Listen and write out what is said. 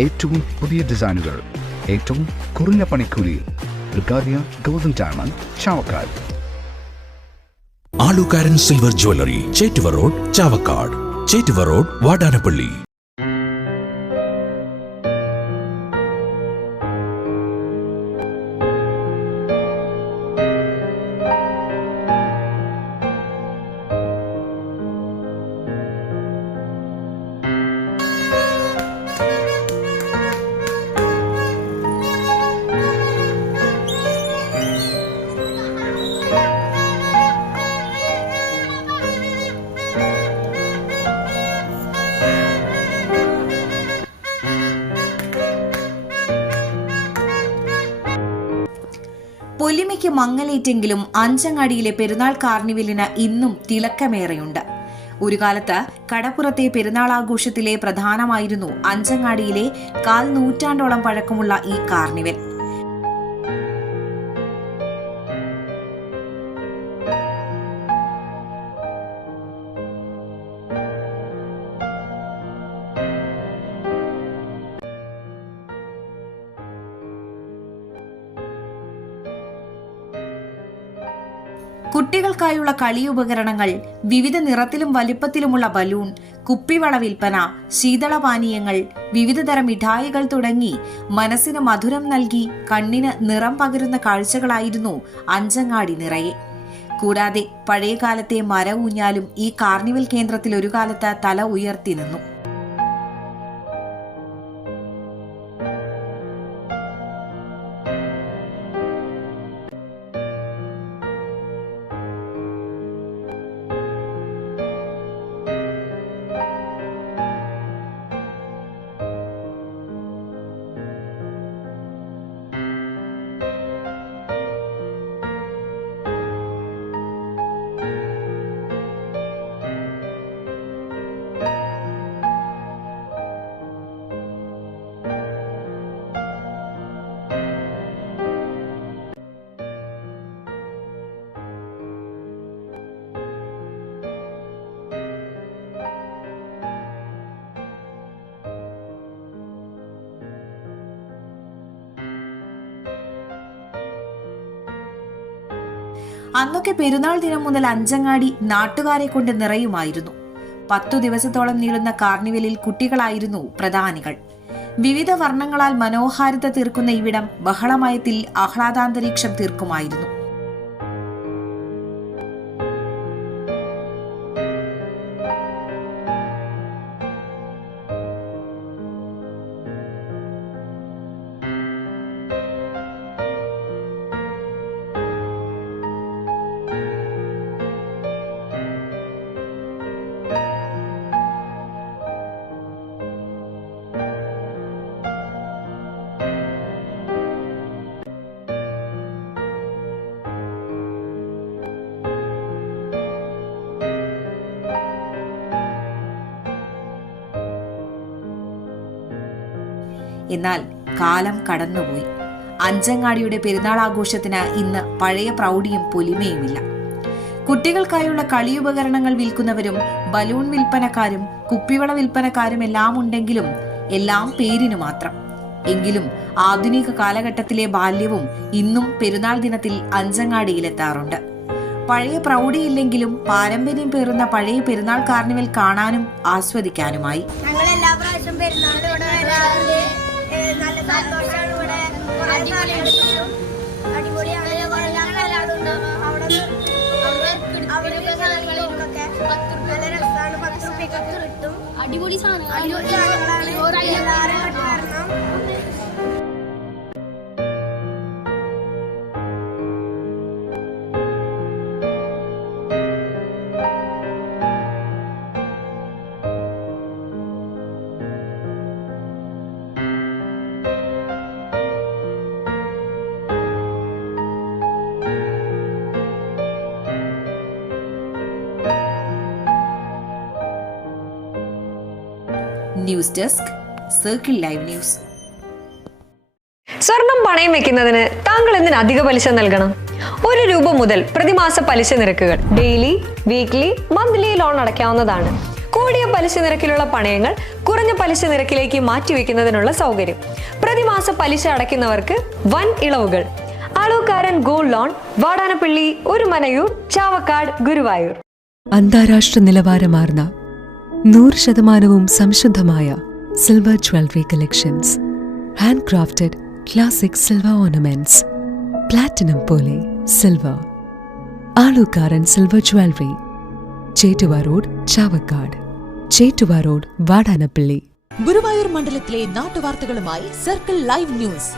ഏറ്റവും പുതിയ ഡിസൈനുകൾ, ഏറ്റവും കുറഞ്ഞ പണിക്കൂലിയിൽ. ബ്രിഗാദിയ golden diamond, Chavakkad. Alukkaran silver jewellery, Chettuva road, Chavakkad. Chettuva road, Vadanappally. പൊലിമയ്ക്ക് മങ്ങലേറ്റെങ്കിലും അഞ്ചങ്ങാടിയിലെ പെരുന്നാൾ കാർണിവലിന് ഇന്നും തിളക്കമേറെയുണ്ട്. ഒരു കാലത്ത് കടപ്പുറത്തെ പെരുന്നാളാഘോഷത്തിലെ പ്രധാനമായിരുന്നു അഞ്ചങ്ങാടിയിലെ 1/4 നൂറ്റാണ്ടോളം പഴക്കമുള്ള ഈ കാർണിവൽ. കുട്ടികൾക്കായുള്ള കളിയുപകരണങ്ങൾ, വിവിധ നിറത്തിലും വലിപ്പത്തിലുമുള്ള ബലൂൺ, കുപ്പിവള വിൽപ്പന, ശീതളപാനീയങ്ങൾ, വിവിധതരം മിഠായികൾ തുടങ്ങി മനസ്സിന് മധുരം നൽകി കണ്ണിന് നിറം പകരുന്ന കാഴ്ചകളായിരുന്നു അഞ്ചങ്ങാടി നിറയെ. കൂടാതെ പഴയകാലത്തെ മര ഊഞ്ഞാലും ഈ കാർണിവൽ കേന്ദ്രത്തിൽ ഒരു കാലത്ത് തല ഉയർത്തി നിന്നു. അന്നൊക്കെ പെരുന്നാൾ ദിനം മുതൽ അഞ്ചങ്ങാടി നാട്ടുകാരെ കൊണ്ട് നിറയുമായിരുന്നു. 10 ദിവസത്തോളം നീളുന്ന കാർണിവലിൽ കുട്ടികളായിരുന്നു പ്രധാനികൾ. വിവിധ വർണ്ണങ്ങളാൽ മനോഹാരിത തീർക്കുന്ന ഇവിടം ബഹളമയത്തിൽ ആഹ്ലാദാന്തരീക്ഷം തീർക്കുമായിരുന്നു. എന്നാൽ കാലം കടന്നുപോയി. അഞ്ചങ്ങാടിയുടെ പെരുന്നാൾ ആഘോഷത്തിന് ഇന്ന് പഴയ പ്രൗഢിയും പൊലിമയുമില്ല. കുട്ടികൾക്കായുള്ള കളിയുപകരണങ്ങൾ വിൽക്കുന്നവരും ബലൂൺ വിൽപ്പനക്കാരും കുപ്പിവള വിൽപ്പനക്കാരും എല്ലാം ഉണ്ടെങ്കിലും എല്ലാം പേരിനു മാത്രം. എങ്കിലും ആധുനിക കാലഘട്ടത്തിലെ ബാല്യവും ഇന്നും പെരുന്നാൾ ദിനത്തിൽ അഞ്ചങ്ങാടിയിലെത്താറുണ്ട്. പഴയ പ്രൗഢിയില്ലെങ്കിലും പാരമ്പര്യം പേറുന്ന പഴയ പെരുന്നാൾ കാർണിവൽ കാണാനും ആസ്വദിക്കാനുമായി. അടിപൊളി സാധനങ്ങൾ. News desk, circle live news. സ്വർണം പണയം വെക്കുന്നതിന് താങ്കൾ എന്തിന് അധിക പലിശ നൽകണം? 1 രൂപ മുതൽ പ്രതിമാസ പലിശ നിരക്കുകൾ ഡെയിലി, വീക്ക്ലി, മന്ത്ലി ലോൺ അടയ്ക്കാവുന്നതാണ്. കൂടിയ പലിശ നിരക്കിലുള്ള പണയങ്ങൾ കുറഞ്ഞ പലിശ നിരക്കിലേക്ക് മാറ്റിവെക്കുന്നതിനുള്ള സൗകര്യം, പ്രതിമാസ പലിശ അടയ്ക്കുന്നവർക്ക് വൻ ഇളവുകൾ. Aalukkaran gold loan, Vadanappally, Orumanayur, Chavakkad, Guruvayur. അന്താരാഷ്ട്ര നിലവാരമാർന്ന 100% സംശുദ്ധമായ silver jewellery collections, handcrafted classic silver ornaments, platinum പോലെ silver. Aalukkaran silver jewellery, Chettuva road, Chavakkad, Chettuva road, Vadanappally. Guruvayur മണ്ഡലത്തിലെ നാട്ടുവാർത്തകളുമായി സർക്കിൾ ലൈവ് ന്യൂസ്.